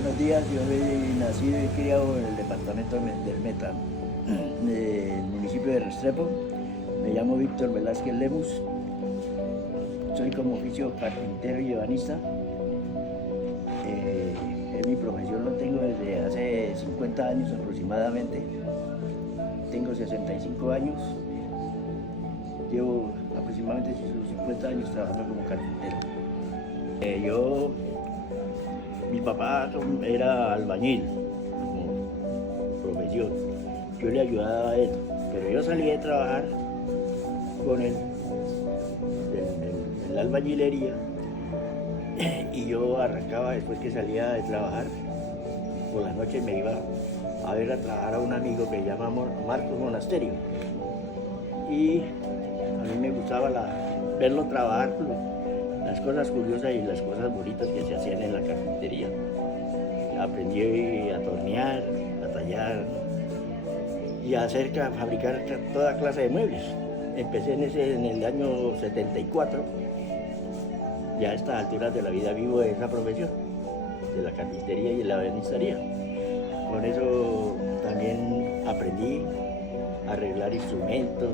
Buenos días, yo soy nacido y criado en el departamento del Meta, del municipio de Restrepo. Me llamo Víctor Velázquez Lemus, soy como oficio carpintero y ebanista. En mi profesión lo tengo desde hace 50 años aproximadamente. Tengo 65 años, llevo aproximadamente 50 años trabajando como carpintero. Mi papá era albañil como profesión, yo le ayudaba a él, pero yo salí de trabajar con él en la albañilería y yo arrancaba después que salía de trabajar, por la noche me iba a ver a trabajar a un amigo que se llama Marcos Monasterio y a mí me gustaba verlo trabajar, las cosas curiosas y las cosas bonitas que se hacían en la carpintería. Aprendí a tornear, a tallar y a fabricar toda clase de muebles. Empecé en el año 74. Ya a estas alturas de la vida vivo de esa profesión, de la carpintería y de la ebanistería. Con eso también aprendí a arreglar instrumentos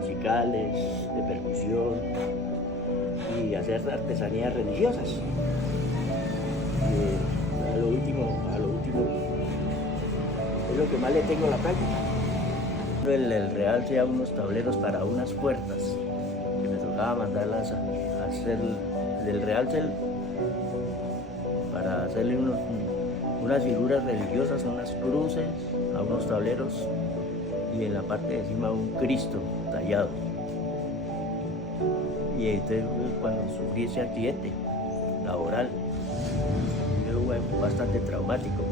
musicales, de percusión, y hacer artesanías religiosas. A lo último, es lo que más le tengo a la práctica. El realce a unos tableros para unas puertas, que me tocaba mandarlas a hacer del realce para hacerle unas figuras religiosas, unas cruces a unos tableros y en la parte de encima un Cristo tallado. Y entonces cuando sufrí ese accidente laboral, fue bastante traumático,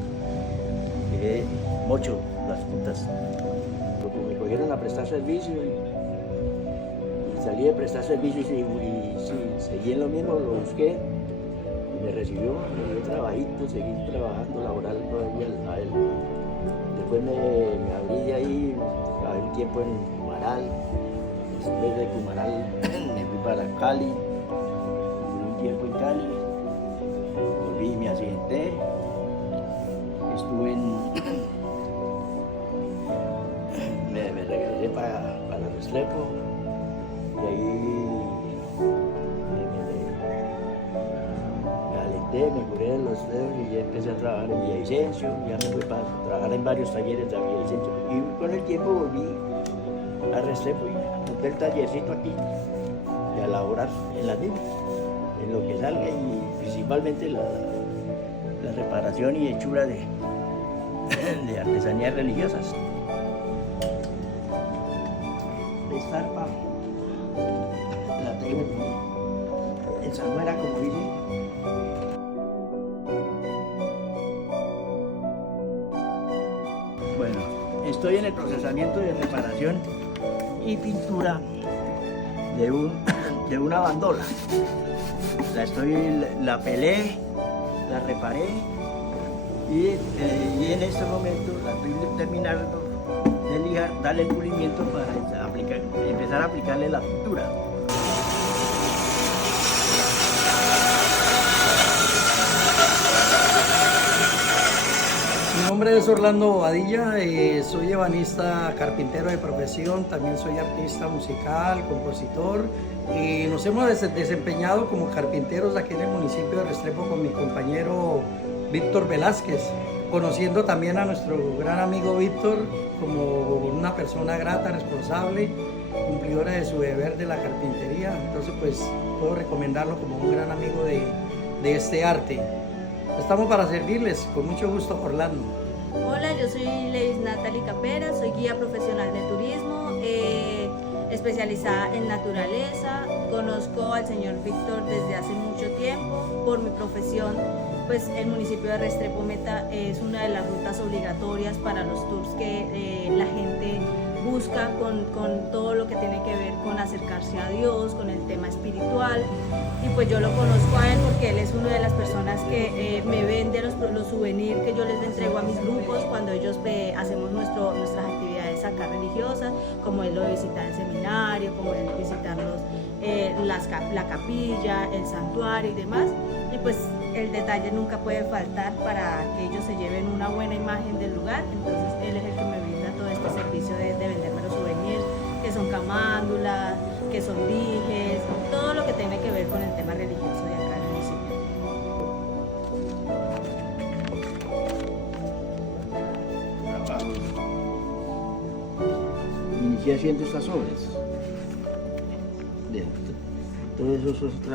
quedé mocho las puntas. Me cogieron a prestar servicio y salí de prestar servicio y seguí en lo mismo, lo busqué y me recibió, me dio trabajito, seguí trabajando laboral todavía a él. Después me abrí de ahí, trabajé un tiempo en Cumaral. Después de Cumaral me fui para Cali, viví un tiempo en Cali, volví y me accidenté, estuve me regresé para Restrepo y ahí me alenté, me curé de los dedos y ya empecé a trabajar en Villavicencio, ya me fui para trabajar en varios talleres de Villavicencio y con el tiempo volví a Restrepo y monté el tallercito aquí y a laborar en las mismas, en lo que salga y principalmente la reparación y hechura de artesanías religiosas. Esta arpa la tengo en salmuera, como dice. Bueno, estoy en el procesamiento de reparación y pintura de una bandola. La pelé, la reparé y en este momento la estoy terminando de lijar, darle el pulimiento para empezar a aplicarle la pintura. Mi nombre es Orlando Bobadilla, soy ebanista carpintero de profesión, también soy artista musical, compositor y nos hemos desempeñado como carpinteros aquí en el municipio de Restrepo con mi compañero Víctor Velázquez, conociendo también a nuestro gran amigo Víctor como una persona grata, responsable, cumplidora de su deber de la carpintería. Entonces pues puedo recomendarlo como un gran amigo de este arte. Estamos para servirles, con mucho gusto, Orlando. Hola, yo soy Leis Natalie Capera, soy guía profesional de turismo, especializada en naturaleza. Conozco al señor Víctor desde hace mucho tiempo. Por mi profesión, pues el municipio de Restrepo Meta es una de las rutas obligatorias para los tours que la gente busca con todo lo que tiene que ver con acercarse a Dios, con el tema espiritual. Y pues yo lo conozco a él porque él es una de las personas que me vende los souvenirs que yo les entrego a mis grupos cuando ellos hacemos nuestras actividades acá religiosas, como él lo de visitar el seminario, como él visitar la capilla, el santuario y demás. Y pues el detalle nunca puede faltar para buena imagen del lugar, entonces él es el que me brinda todo este servicio de venderme los souvenirs, que son camándulas, que son dijes, todo lo que tiene que ver con el tema religioso de acá del municipio. Inicié haciendo estas obras. Todos esos trabajos.